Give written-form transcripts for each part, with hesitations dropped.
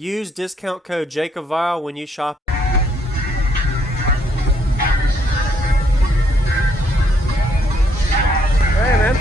use discount code JACOBVILE when you shop. Hey, man.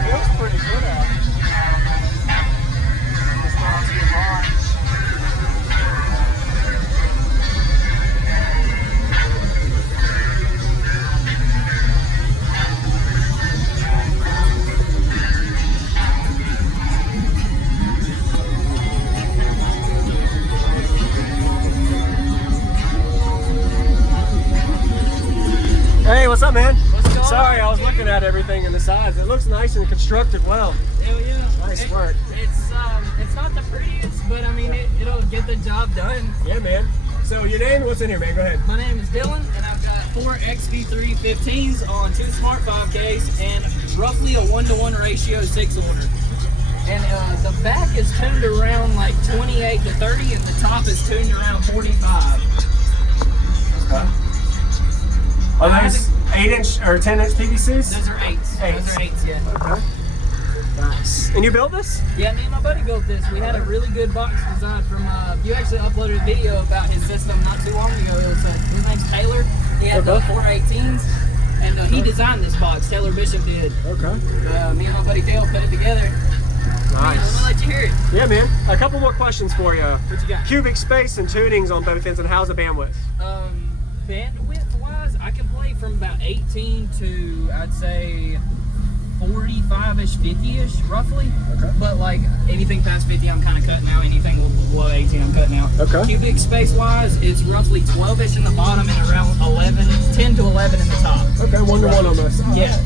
It looks pretty good out. Hey, what's up, man? What's going Sorry, on? I was looking at everything in the sides. It looks nice and constructed well. Hell yeah. Nice work. It's not the prettiest, but I mean it'll get the job done. Yeah, man. So your name? What's in here, man? Go ahead. My name is Dylan, and I've got 4 XV3 15s on 2 Smart 5Ks and roughly a 1-to-1 ratio 6-cylinder. And the back is tuned around like 28 to 30, and the top is tuned around 45. Okay. Are those 8-inch or 10-inch PVCs? Those are 8s. Those are 8s, yeah. Okay. Nice. And you built this? Yeah, me and my buddy built this. We had a really good box design from, you actually uploaded a video about his system not too long ago. His name's Taylor. He had the 418s, and he designed this box. Taylor Bishop did. Okay. Me and my buddy Dale put it together. Nice. Let me let you hear it. Yeah, man. A couple more questions for you. What you got? Cubic space and tunings on both ends, and how's the bandwidth? Bandwidth-wise, I can play from about 18 to, I'd say, 45-ish, 50-ish, roughly. Okay. But like anything past 50, I'm kind of cutting out. Anything below 18, I'm cutting out. Okay. Cubic space-wise, it's roughly 12-ish in the bottom and around 10 to 11 in the top. Okay, 1-to-1 almost. Yeah.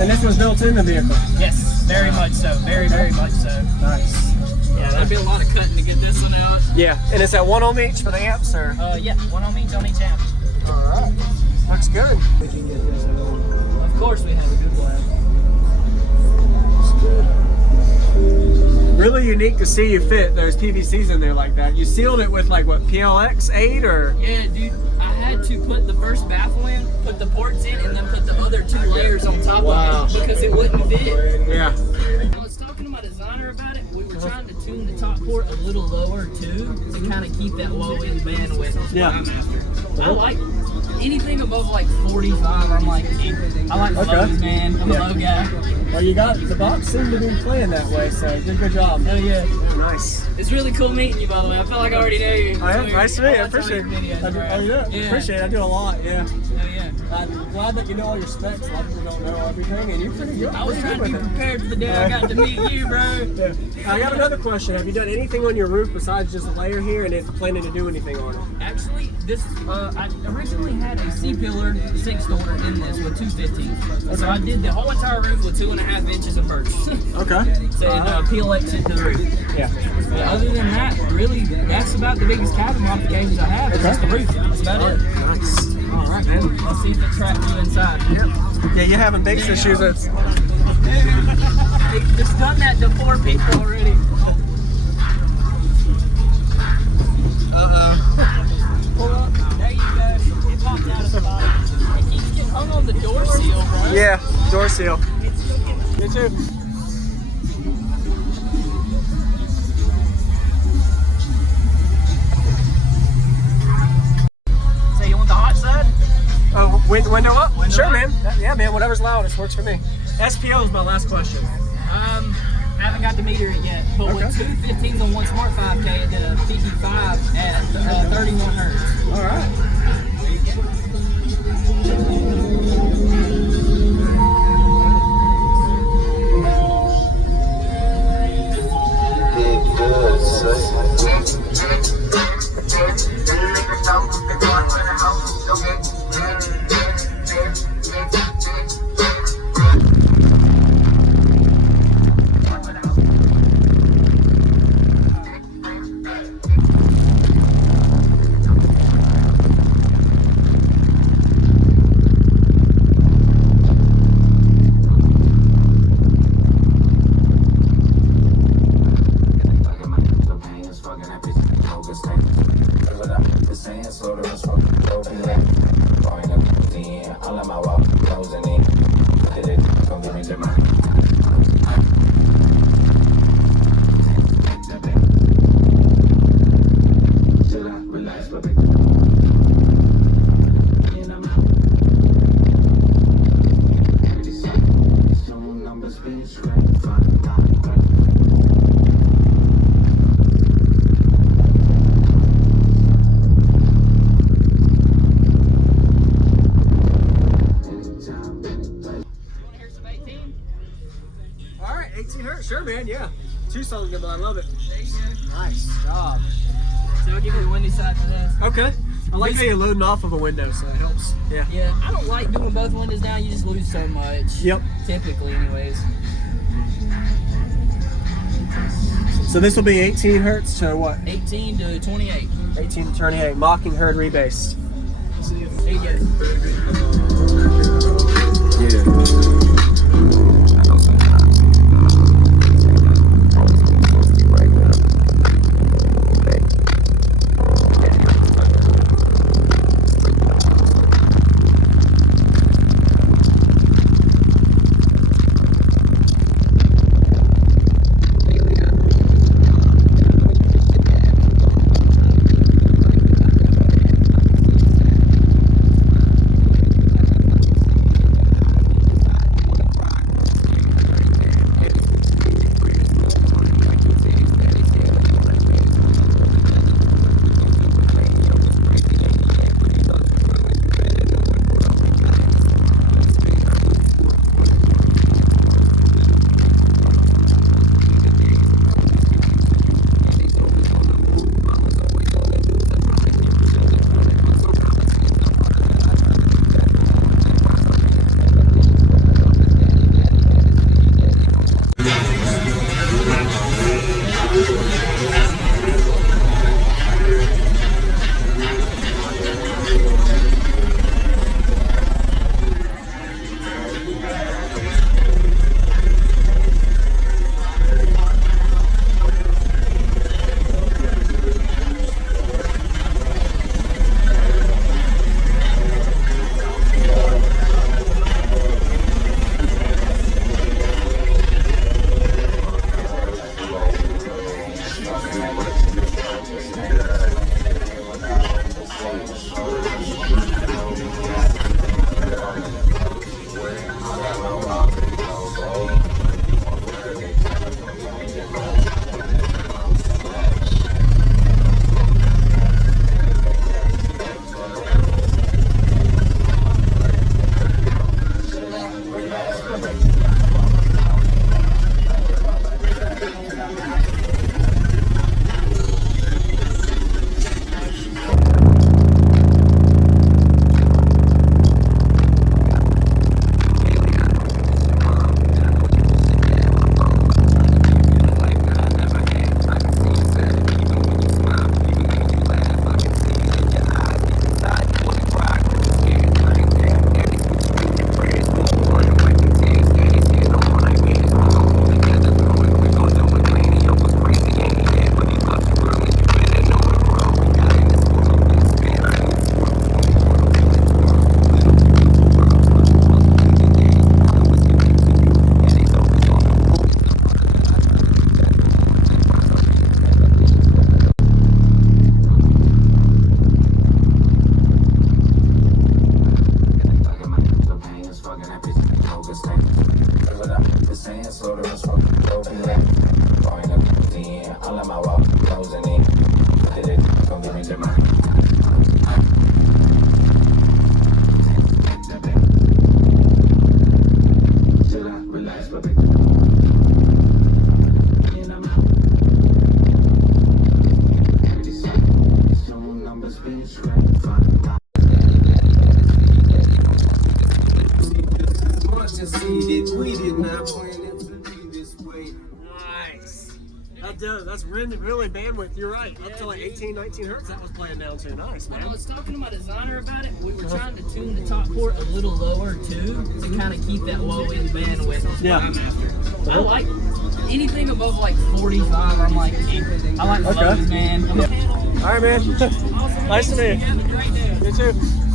And this was built in the vehicle? Yes, very much so. Very, very much so. Nice. Yeah, that'd be a lot of cutting to get this one out. Yeah, and it's at 1 ohm each for the amps, or? Yeah, 1 on each amp. All right. Looks good. We can get this out. Of course we have a good lab. Really unique to see you fit those PVCs in there like that. You sealed it with like what, PLX 8 or? Yeah, dude, I had to put the first baffle in, put the ports in, and then put the other 2 layers on top of it because it wouldn't fit. Yeah. I was talking to my designer about it. We were trying to tune the top port a little lower too to kind of keep that low end bandwidth. Yeah. I'm after. I like anything above like 45. I'm like, I like the lows, man. I'm a low guy. Well, you got the box seemed to be playing that way, so you did a good job. Oh yeah. Nice. It's really cool meeting you, by the way. I feel like I already know you. Oh, yeah? Nice to meet you. I watch all appreciate your it. videos, bro. Yeah. Appreciate it. I do a lot. Yeah. Oh yeah. I'm glad that you know all your specs. A lot of people don't know everything, and you're pretty good. I was Pretty trying good to be with it. prepared for the day I got to meet you, bro. Yeah. I got another question. Have you done anything on your roof besides just a layer here, and then planning to do anything on it? Actually, this I originally had a C-pillar 6-door in this with 215. So I did the whole entire roof with 2.5 inches of birch. Okay. So PLX it to the roof. Yeah. But other than that, really, that's about the biggest cabin modifications I have. It's just the roof. That's about it. Nice. All right, man. Let's see if it trapped you inside. Yeah, you having bass issues. That's... They've just done that to 4 people already. Pull up. There you go. It popped out of the bottom. It keeps getting hung on the door seal, bro. Yeah, door seal. It's still getting... Me too. So you want the hot side? Oh, window up? Window Sure, up? man. Yeah, man. Whatever's loudest works for me. SPO is my last question. Haven't got the meter yet, but with 2 15s on 1 Smart 5K, I did a 55 at 31 hertz. All right. Saying, so there was fucking song, but I love it. There you go. Nice job. So I'll give you the windy side for this. Okay. I like how you're loading off of a window, so it helps. Yeah. Yeah, I don't like doing both windows down. You just lose so much. Yep. Typically, anyways. So this will be 18 hertz, so what? 18 to 28. 18 to 28. Mockingbird rebased. There you go. Yeah. Nice. That's really bandwidth. You're right. Up to like 18, 19 hertz. That was playing down too. Nice, man. When I was talking to my designer about it, we were trying to tune the top port a little lower too to kind of keep that low end bandwidth. Yeah. I like anything above like 45. I'm like, I like the lows, man. All right, man. Awesome. Nice to meet you. Have a great day. You too.